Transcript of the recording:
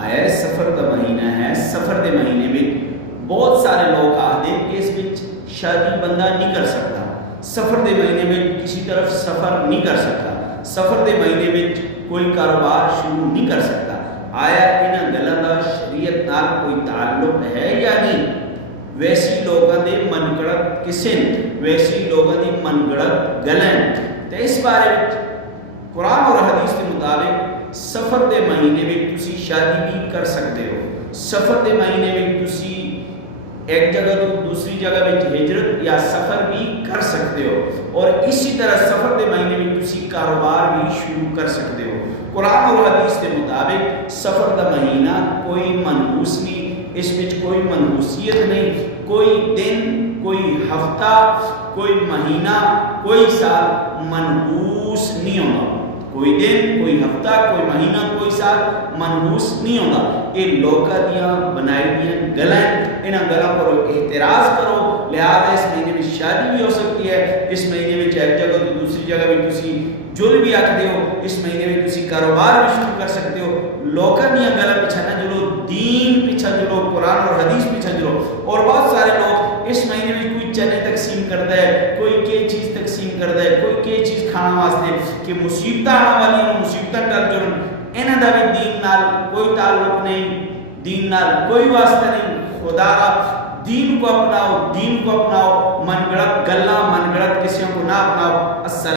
آیا سفر دا مہینہ ہے، سفر دے مہینے میں بہت سارے لوگ آدھے کہ اس میں شادی بندہ نہیں کر سکتا، سفر دے مہینے میں کسی طرف سفر نہیں کر سکتا، سفر دے مہینے میں کوئی کاروبار شروع نہیں کر سکتا۔ آیا انہاں گلاں دا شریعت نال کوئی تعلق ہے یا نہیں؟ ویسی لوگوں دے من گڑت قسم، ویسی لوگوں دی من گڑت گلاں، تو اس بارے میں قرآن اور حدیث کے مطابق سفر دے مہینے میں تسی شادی بھی کر سکتے ہو، سفر دے مہینے میں تسی ایک جگہ تو دوسری جگہ میں ہجرت یا سفر بھی کر سکتے ہو، اور اسی طرح سفر دے مہینے میں تسی کاروبار بھی شروع کر سکتے ہو۔ قرآن اور حدیث کے مطابق سفر دا مہینہ کوئی منحوس نہیں، اس میں کوئی منحوسیت نہیں، کوئی دن، کوئی ہفتہ، کوئی مہینہ، کوئی سال منحوس نہیں ہوگا، کوئی دن، کوئی ہفتہ، کوئی مہینہ، کوئی سال منحوس نہیں ہوگا۔ یہ لوکاں دیاں بنائی دیاں گلاں، انہاں گلاں پر احتراز کرو، لہذا اس مہینے میں شادی بھی ہو سکتی ہے، اس مہینے میں ایک جگہ تو دوسری جگہ بھی تسی جل بھی آکھتے ہو، اس مہینے میں تسی کاروبار بھی شروع کر سکتے ہو۔ لوکاں دیاں گلاں پیچھے نہ جلو، دین پیچھے جلو، قرآن اور حدیث پیچھے جلو۔ اور بہت سارے لوگ اس مہینے میں کوئی چنے تقسیم کرتا ہے، کوئی کی چیز تقسیم کرتا ہے، کوئی کی چیز کھانا واسطے کہ مصیبتاں آنے والی ہیں، مصیبتاں ٹل جان، انہاں دا بھی دین نال کوئی تعلق نہیں، دین نال کوئی واسطہ نہیں۔ خدا را دین کو اپناؤ، دین کو اپناؤ، من گڑت گلاں، من گڑت کسیوں کو نہ اپناؤ۔ السلام